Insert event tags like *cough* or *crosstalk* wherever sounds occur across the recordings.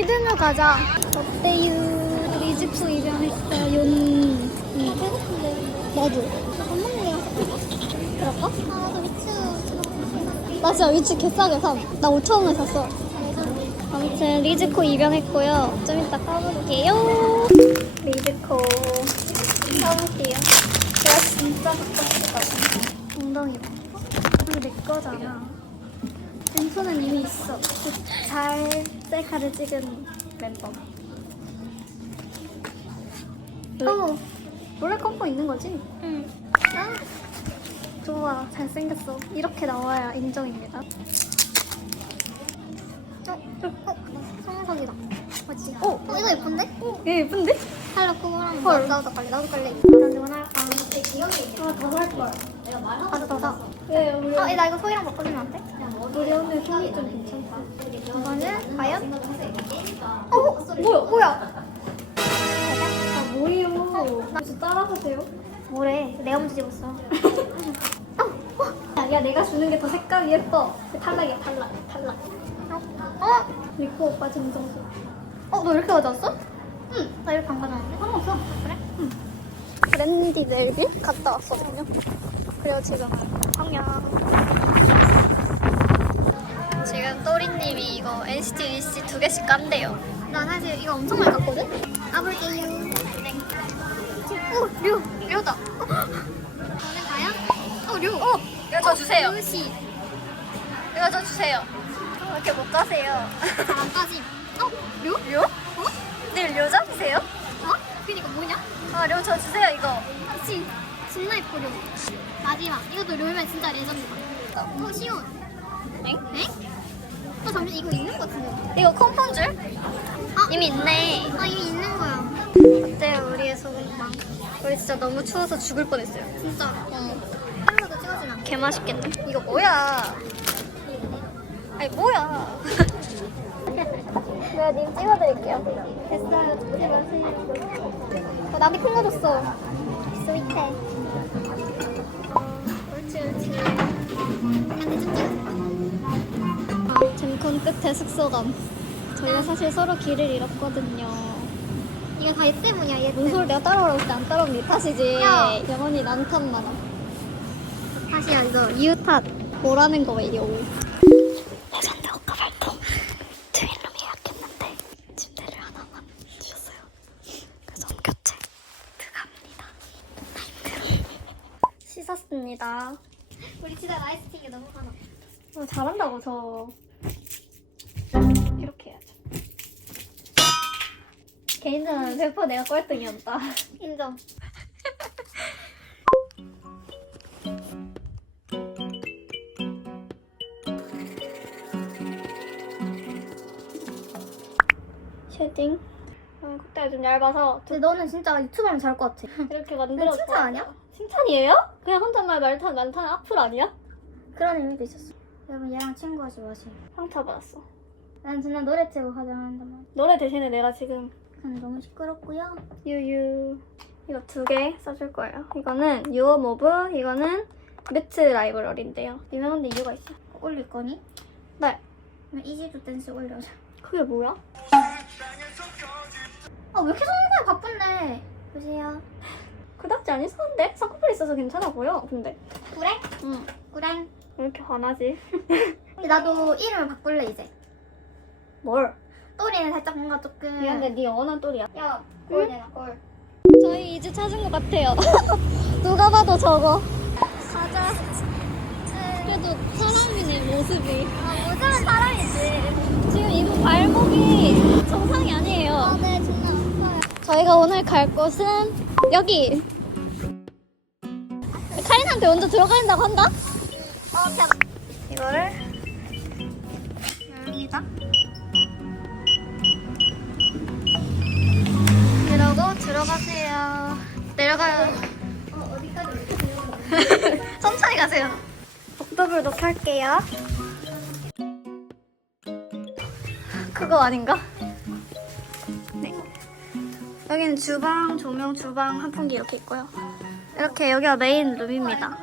리듬을 가자. 어때요? 리즈코 입양했어. 용. 응. 나도. 그럴까? 나 진짜 위치 개싸게 삼. 나 5천 원에 샀어. 아무튼 리즈코 입양했고요. 좀 이따 까볼게요. 리즈코 까볼게요. 제가 진짜 갖고 싶다. 엉덩이 봐. 이거 내 거잖아. 왼손은 이미 있어. 잘 셀카를 찍은 멤버. 어, 원래 컴포 있는 거지? 응. 아, 좋아, 잘생겼어. 이렇게 나와야 인정입니다. 어, 어, 성석이다. 맞지? 어, 어, 이거 예쁜데? 얘 예쁜데? 그거랑 헐. 나도 갈래. 나도 갈래. 이런 거 할까? 아, 더살 거야. 가자, 더 사. 예, 우리, 어, 나 이거 소희랑 바꿔주면 안 돼? 우리 오늘 손이 좀 괜찮다. 이거는 과연? 어, 뭐야, 뭐야? 아, 뭐예요? 나 진짜 따라가세요. 뭐래? 내가 먼저 집었어. *laughs* 야, 야, 내가 주는 게 더 색감이 예뻐. 탈락이야, 탈락, 탈락. 어? 어? 리코 오빠 증정수. 어, 너 이렇게 가져왔어? 응. 나 이렇게 안 가져왔는데? 상관없어. 그래? 브랜디 넬빌 갔다 왔거든요. 그리고 지금 황양. 지금 또리님이 이거 NCT 위시 두 개씩 깐대요. 나 사실 이거 엄청 많이 갔거든? 까볼게요. 네. 오, 류. 류다. 어? 저는 과연? 어, 류. 어, 이거 저 주세요. 류씨. 이거 저 주세요. 왜 이렇게 못 가세요? *laughs* 안 까짐. 어, 류? 료? 어? 늘료 잡으세요? 어? 그니까 뭐냐? 아, 료 저 주세요, 이거. 그치. 존나 예뻐, 류. 마지막. 이것도 류면 진짜 레전드다. 어, 시온. 엥? 에? 어, 잠시 이거 있는 거 같은데. 이거 컴폰 줄? 아, 이미 있네. 아, 이미 있는 거야. 어때요, 우리의 소금빵? 우리 진짜 너무 추워서 죽을 뻔했어요. 진짜. 어. 하루도 찍어주나? 개 맛있겠네. 이거 뭐야? 아니 뭐야? *laughs* 내가 님 찍어드릴게요. 됐어요. 찍어주세요. 어, 나한테 큰 거 줬어. 스위트해. 옳지 옳지. 나한테 좀 찍어. 잼콘 끝에 숙소감. 저희가 사실 서로 길을 잃었거든요. 이거 다 얘 때문이야, 얘 무슨 때문에. 소리 내가 따라오라고 했을 때안 따라오면 네 탓이지. 야. 영원히 난 탓만 함. 다시야, 이거. 이유 탓. 뭐라는 거예요? 레전드 호카 발품. 트윈룸 예약했는데 침대를 하나만 주셨어요. 그래서 홈교체 들어갑니다. 씻었습니다. 우리 진짜 라이스틱이 너무 많아. 어, 잘한다고 저. 이렇게 해야죠. 개인전은 100% 내가 꼴등이었다. 인정. *laughs* 쉐딩. 어, 콧대가 좀 얇아서 근데 너는 진짜 유튜브 하면 잘할 것 같아. 이렇게 만들었어. 칭찬 아니야? 칭찬이에요? 그냥 혼잣말 말탄 많다는 악플 아니야? 그런 의미도 있었어. 여러분, 얘랑 친구하지 마세요. 상처 받았어. 난 정말 노래 틀고 화장한단 말이야. 노래 대신에 내가 지금 근데 너무 시끄럽고요. 유유 이거 두 개 써줄 거예요. 이거는 유어 모브, 이거는 뮤트 라이브러리인데요. 유명한데 이유가 있어. 올릴 거니? 네. 그럼 이지도 댄스 올려줘. 그게 뭐야? 아, 왜 이렇게 손가락 바쁜데? 보세요. 그닥지 안 있었는데? 쌍꺼풀 있어서 괜찮아 보여. 근데 그래? 응. 그래. 왜 이렇게 화나지? 근데 나도 이름을 바꿀래, 이제. 뭘? 또리는 살짝 뭔가 조금. 미안해, 네 영원한 또리야. 야, 꼴 내놔, 꼴. 저희 이제 찾은 것 같아요. *laughs* 누가 봐도 저거. 가자. 그래도 사람이네 모습이. 아, 모자는 사람이지. 지금 이거 발목이 정상이 아니에요. 아, 네, 존나 아파요. 저희가 오늘 갈 곳은 여기. 카린한테 먼저 들어가린다고 한다? 어, 대박. 이거를 여기다. 이러고 들어가세요. 내려가요. 어, *laughs* 어디까지? 천천히 가세요. 복도불도 켤게요. 그거 아닌가? 네. 여기는 주방, 조명, 주방, 환풍기 이렇게 있고요. 이렇게 여기가 메인 룸입니다.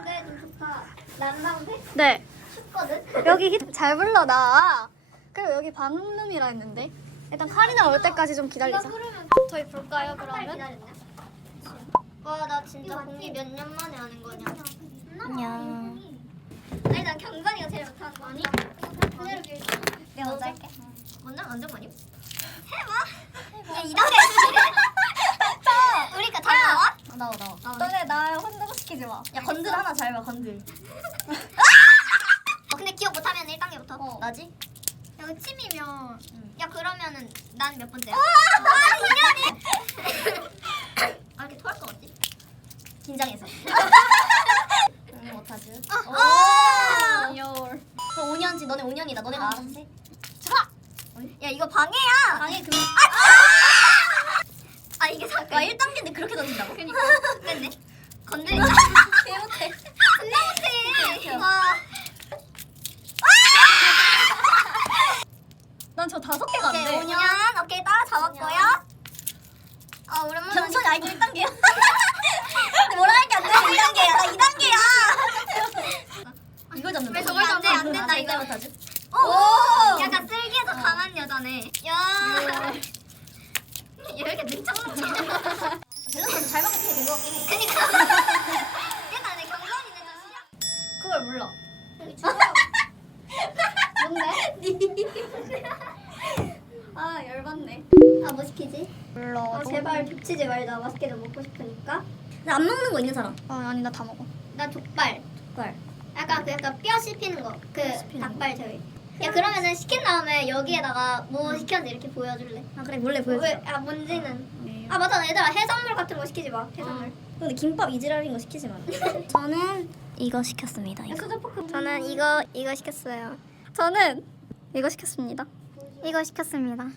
네. 춥거든? 여기 히- 잘 불러 나. 그리고 여기 방음룸이라 했는데 일단 카리나 올 때까지 좀 기다리자. 그러면 저희 볼까요 한달 기다렸네. 와나 진짜 공기 몇 년 만에 하는 거냐? 안녕. 아니 난 경선이가 제일 못하는 거 아니? 그대로 빌. 내가 먼저 할게. 먼저 완전 많이. 해봐. 야 이단계 해주지. 우리가 다 나와? 나와 나와. 너네 나 혼자 시키지 마. 야 봐 건들. 어, 근데 기억 못하면 1단계부터. 어. 나지? 야, 의침이면. 야, 그러면은 난 몇 번째야? 아, 미안해. *laughs* 아, 이렇게 토할 것 같지? 긴장해서. 응 못하지. 아! 귀여울. 그럼 5년지 너네 5년이다. 너네가 알아서 해. 좋아! 야, 이거 방해야! 방해 그. 아, 이게 야 잠깐. 1단계인데 그렇게 던진다고? 그니까. *laughs* 됐네. 건드리. *laughs* 개 못해. 와. 난 저 다섯 개가 안 오케이, 돼. 5년. 오케이, 따라 잡았고요. 아, 오랜만에. 경선이 알고 1단계야. 맛있게 좀 먹고 싶으니까. 근데 안 먹는 거 있는 사람. 아 아니 나 다 먹어. 나 족발. 족발. 약간 그 약간 뼈 씹히는 거. 그 씹히는 닭발 제위. 야 그러면은 시킨 다음에 여기에다가 뭐 시켰는지 이렇게 보여줄래? 아 그래 몰래 보여줘. 왜? 아 뭔지는. 아 맞아 얘들아 해산물 같은 거 시키지 마. 해산물. 근데 김밥 이지랄인 거 시키지 마라. *laughs* 저는 이거 시켰습니다. 이거. 저는 이거 이거 시켰어요. 저는 이거 시켰습니다. 이거 시켰습니다.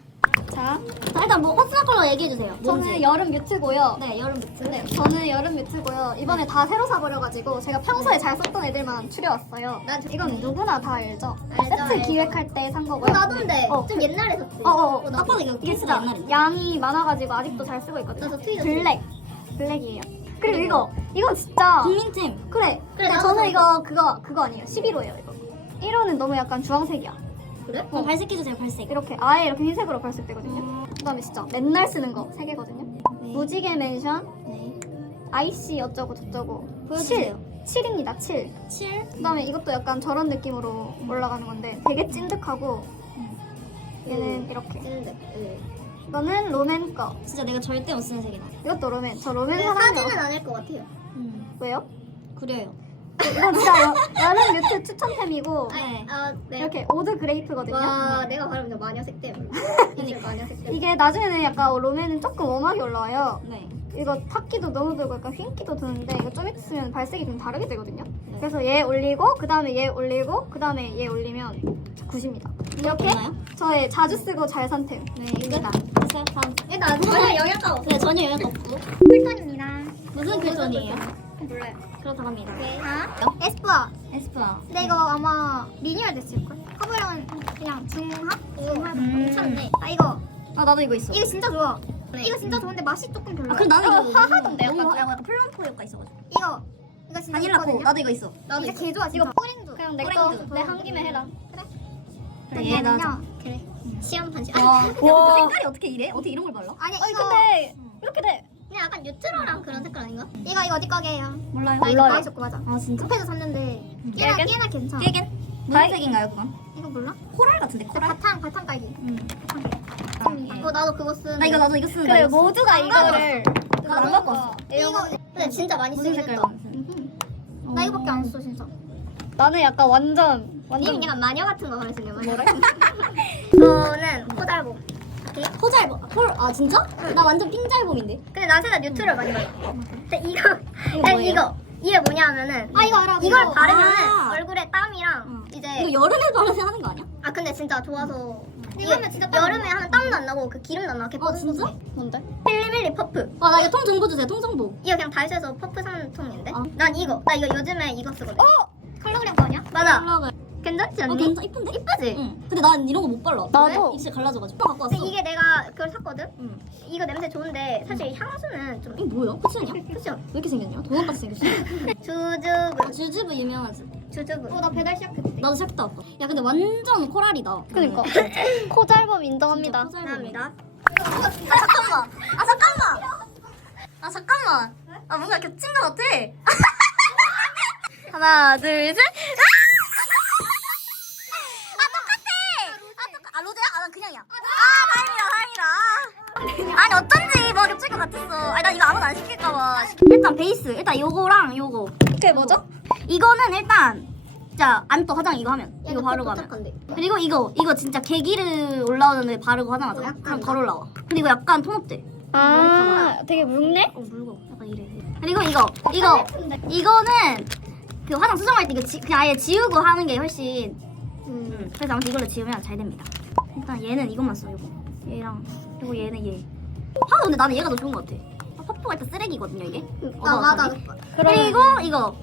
자, 자, 일단 뭐 허스나 걸로 얘기해 주세요. 저는 여름 뮤트고요. 네 여름 뮤트. 네, 저는 여름 뮤트고요. 이번에 다 새로 사버려가지고 제가 평소에 잘 썼던 애들만 추려왔어요. 난 이건 누구나 다 알죠? 알죠, 세트 알죠. 기획할 때산 어, 거고요. 나도인데 어. 좀 옛날에 샀지. 어, 어, 어. 딱 봐도 이거 이게 진짜. 양이 많아가지고 아직도 잘 쓰고 있거든요. 나도 트위저 블랙. 블랙이에요. 그리고 이거, 이건 진짜. 국민템. 그래. 그래, 근데 나도 저는. 이거, 그거, 그거 아니에요. 11호예요, 이거. 1호는 너무 약간 주황색이야. 그래? 어, 발색 해주세요 발색. 이렇게 아예 이렇게 흰색으로 발색되거든요. 그 다음에 진짜 맨날 쓰는 거 3개거든요. 네. 무지개 맨션, 네. IC 어쩌고 저쩌고. 보여주세요. 7. 7입니다, 7. 7. 그 다음에 이것도 약간 저런 느낌으로 올라가는 건데 되게 찐득하고 얘는 이렇게. 찐득. 이거는 로맨 거. 진짜 내가 절대 못 쓰는 색이다. 이것도 로맨. 저 로맨 사랑해요. 사진은 아닐 것 같아요. 음. 왜요? 그래요. 이건 진짜 여, 여름 뮤트 추천템이고 네. 아 네. 이렇게 오드 그레이프거든요. 와 내가 바르면 마녀색 때. 이게 마녀색 때. 이게 나중에는 약간 로맨은 조금 웜하게 올라와요. 네. 이거 탁기도 너무 들고 약간 휜기도 드는데 이거 좀 있으면 발색이 좀 다르게 되거든요. 그래서 얘 올리고 그 다음에 얘 올리고 그 다음에 얘 올리면 굿입니다. 이렇게? 저의 자주 쓰고 잘 산 템. 네 이거다. 일단 전혀 영양가 없어. 네 전혀 영향 없고. 쿨톤입니다. 무슨 글톤이에요? 몰라요. 그렇다고 합니다. 아 에스쁘아. 에스쁘아. 근데 이거 아마 미니얼 됐을걸? 화보랑은 그냥 중합? 중합 음. 괜찮네. 아 이거 아 나도 이거 있어. 이거 진짜 좋아. 이거 진짜 좋은데 맛이 조금 별로야. 아 그럼 나는 어, 이거 화하던데, 약간 좀. 약간 플럼프 효과 있어가지고. 이거 이거 진짜 바닐라 코. 나도 이거 있어. 나도 이거 개 좋아 진짜. 이거 뿌링도. 그냥 내 브랜드. 거내한 김에 해라. 그래 얘 나. 이거는요. 그래. 시험 반지. 와. 와. 색깔이 어떻게 이래? 어떻게 이런 걸 발라? 아니 아니 이거 근데 이렇게 돼. 약간 뉴트럴한 그런 색깔 아닌가? 이거 이거 어디 거게요? 몰라요. 나 이거 몰라요. 마이쇼코 맞아. 아 진짜? 카페에서 샀는데 꽤나 깨겐? 꽤나 괜찮아. 깨겐? 무슨 색인가요 그건? 이거 몰라? 코랄 같은데 그 코랄? 바탕 바탕 깔기. 음. 어 나도 그거 쓰는. 나 이거 나도 이거 쓰는 그래 거. 모두가 이거를 이거 안 갖고 왔어. 이거 근데 진짜 많이 무슨 쓰긴 색깔 했다. 무슨? 나 이거밖에 안 써 진짜. 나는 약간 완전 님 완전 약간 마녀 같은 거 마녀. 뭐래? *laughs* 저는 코달보. 오케이. 포잘보. 폴. 아 진짜? 나 완전 핑잘봄인데. 근데 나 생각 뉴트럴 많이 발라. 근데 이거 이거 난 뭐예요? 이거 이게 뭐냐면은 아 이거 알아. 이걸 이거. 바르면은 아. 얼굴에 땀이랑 응. 이제 이거 여름에 바르면 하는 거 아니야? 아 근데 진짜 좋아서 이게 이거는 진짜 땀 여름에 하면 땀도 안 나고 그 기름도 안 나고 아 개뻐 진짜? 뭔데? 필리밀리 퍼프 아나 이거 통 정보 주세요. 통 정보. 이거 그냥 다이소에서 퍼프 사는 통인데 어. 난 이거 나 이거 요즘에 이거 쓰거든 컬러그램 거 아니야? 맞아 올라가. 괜찮지 어 않니? 괜찮 이쁜데? 이쁘지? 응. 근데 난 이런 거 못 발라. 나도. 입술 갈라져가지고. 갖고 왔어. 근데 이게 내가 그걸 샀거든? 응. 이거 냄새 좋은데 사실 향수는 좀 이게 뭐야? 쿠션이야? 왜 쿠션 이렇게 생겼냐? 도넛같이 생겼어. *laughs* 주주브 주주부 유명하지. 주주부. 어나 배달 시작했대. 나도 시작했다 왔다. 야 근데 완전 코랄이다. 그니까 *laughs* 코잘범 인정합니다. 감사합니다. 아 잠깐만. 아 잠깐만. 아 잠깐만. 아 뭔가 겹친 것 같아. *laughs* 하나 둘 셋. 일단 베이스. 일단 요거랑 요거. 그게 뭐죠? 이거는 일단 진짜 안떠 화장 이거 하면 이거 바르고 하면. 그리고 이거 이거 진짜 개기르 올라오는데 바르고 화장하자. 약간 그럼 덜 올라와. 근데 이거 약간 톤 어때? 아 되게 묽네? 어 묽어. 약간 이래. 그리고 이거 이거 이거는 그 화장 수정할 때 이거 지, 그냥 아예 지우고 하는 게 훨씬. 음. 그래서 아무튼 이걸로 지우면 잘 됩니다. 일단 얘는 이것만 써 이거. 얘랑 그리고 얘는 얘. 아 근데 나는 얘가 더 좋은 것 같아. 아, 퍼프가 일단 쓰레기거든요 이게. 나 맞아. 그리고 이거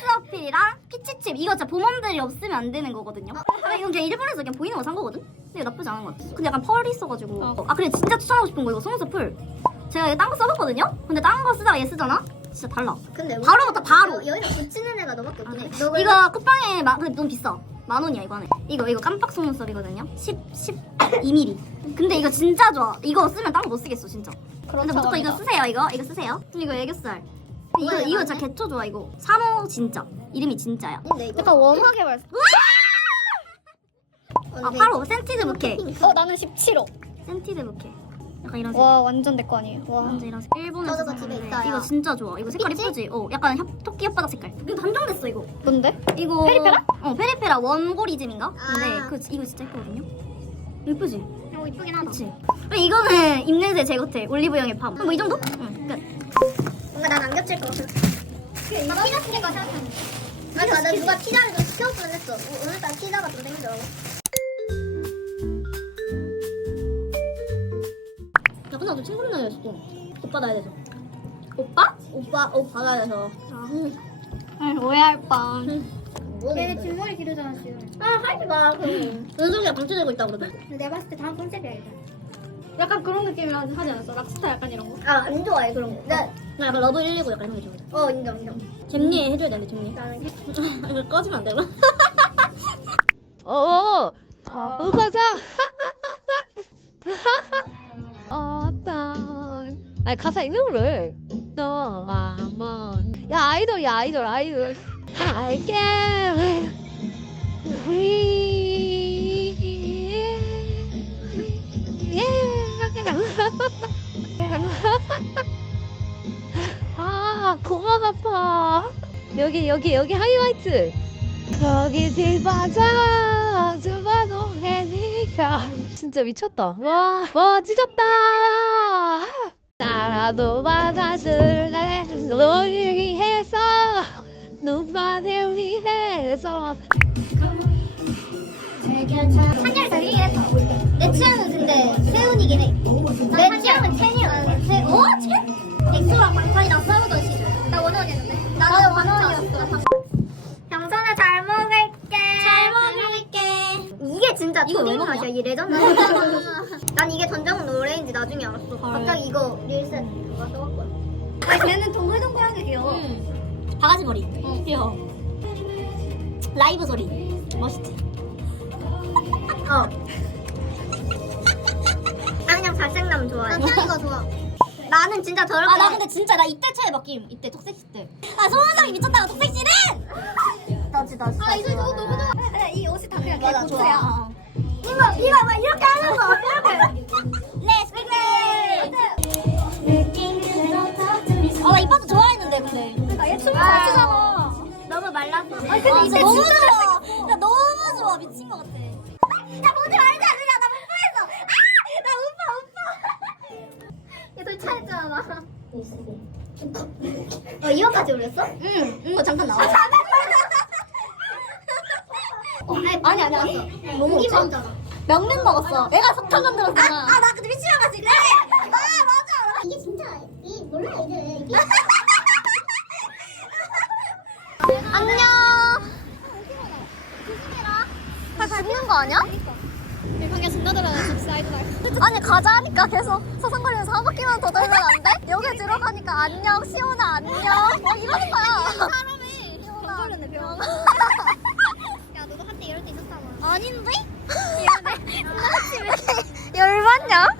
스어필이랑 피치칩 이거 진짜 봄원들이 없으면 안 되는 거거든요. 아, 이건 그냥 일본에서 그냥 보이는 거 산 거거든. 근데 이거 나쁘지 않은 것 같아. 근데 약간 펄이 있어가지고. 아 그래 진짜 추천하고 싶은 거 이거 속눈썹 풀. 제가 이거 딴 거 써봤거든요. 근데 딴 거 쓰다가 얘 쓰잖아. 진짜 달라. 근데 바로부터 바로. 여기다 붙이는 애가 너밖에 아, 없네. 네. 이거 쿠팡에 마, 근데 너무 비싸. 만 원이야 이거는. 이거 이거 깜빡 속눈썹이거든요. 10 12mm. 근데 이거 진짜 좋아. 이거 쓰면 딴 거 못 쓰겠어 진짜. 근데 무조건 이거 쓰세요 이거 이거 쓰세요. 이거 애교살. 이거 뭐야, 이거? 진짜 개초 좋아 이거. 3호 진짜. 이름이 진짜야. 근데 이거 약간 웜하게 말. 아 바로 센티드 부케. 어 나는 17호. 센티드 부케. 약간 이런 색. 와 완전 내 거 아니에요. 와. 완전 이런 색. 일본에서 저도 샀는데 집에 있어요. 이거 진짜 좋아. 이거 색깔 예쁘지? 어 약간 협, 토끼 혓바닥 색깔. 이거 단종됐어 이거. 뭔데? 이거 페리페라? 어 페리페라 원고리즘인가? 근데 아. 그 이거 진짜 예쁘거든요. 예쁘지? 어 이쁘긴 하다. 그치? 이거는 입냄새 제거템 올리브영의 팜. 뭐 이 정도? 응. 끝. 뭔가 난 안 겹칠 것 같아. 나 피자 시킬 거 생각했는데. 아니, 나 누가 피자를 좀 시켰으면 했어. 오- 오늘따라 피자가 좀 생기 나도 친구 만나야겠어 또. 옷 받아야 돼서. 오빠? 오빠 옷 받아야 돼서. 아, 오해할 뻔. 얘네 뒷머리 기르잖아, 지금. 아 하지 마. 은석이가 방치 들고 있다 그러대. 근데 내가 봤을 때 다음 컨셉이야, 이거. 약간 그런 느낌이라 하지 않았어? 락스타 약간 이런 거? 아, 안 좋아해, 그런 거. 나, 나 약간 러브 119 약간 이런 게 좋아. 어, 인정, 인정. 잼니 해줘야 되는데 잼니. 나는 *laughs* 이거 꺼지면 안 되나? *laughs* 어, 어, 가자. *laughs* 어떤 아니 가사 이름을 너 한번 야 아이돌이야 아이돌 아이돌. 알게 *laughs* 아 고막 아파 여기 여기 여기 하이라이트. 거기 뒷바닥 좁아도 해니 까 진짜 미쳤다 와 와 찢었다 나라도 받아줄래 널 위해서 눈밭을 위해서 한결 잘 이기긴 했어. 내 취향은 근데 세훈이긴 해. 진짜 이거 왜 먹냐? 이 레전드. *laughs* 난 이게 전정은 노래인지 나중에 알았어. 갑자기 이거 릴셋 누가 써봤거든. 아, 쟤는 동글동글하게 귀여워. 바가지 머리. 귀여워. 라이브 소리. 멋있지? 어. 아 그냥 잘생나면 좋아해. 난 짱이가 좋아. 나는 진짜 저렇게. 아 나 근데 진짜 나 이때 차에 바뀜. 이때 톡섹시 때. 아 소원상이 미쳤다고 톡섹시는. 나 진짜 진짜. 아 이거 저거 너무 좋아. 네, 이 옷이 다 그냥 개코트야. 이거 이거 막 이렇게 하는 거 이렇게. 렛츠 고. 아나 이 파트 좋아했는데 근데. 아얘 춤을 아. 잘 추잖아. 너무 말랐어. 아 아, 진짜 너무 좋아. 야 너무 좋아 미친 것 같아. 야 보지 말자 그냥 나못 보겠어. 아나 오빠 오빠. 얘돌 차했잖아. 어 이거까지 올렸어? 응, 응, 뭐 잠깐 나와. 어, 아니 아니 아니 아니. 몽기 먹었잖아. 명륜 먹었어. 내가 석탄 만들었잖아. 아 나 그때 미치마가지 그래. 아 맞아. 이게 진짜 이 몰라 이제 이게. *laughs* 안녕. 다 죽는 거 아니야? 존나 들어가네 집사이드 아니 가자 하니까 계속 서성거리면서 한 바퀴만 더 돌면 안 돼? 여기 들어가니까 안녕 시온아 안녕 막 이러는 거야 사람이 병 걸렸네 병 아닌데? *laughs* 열받냐?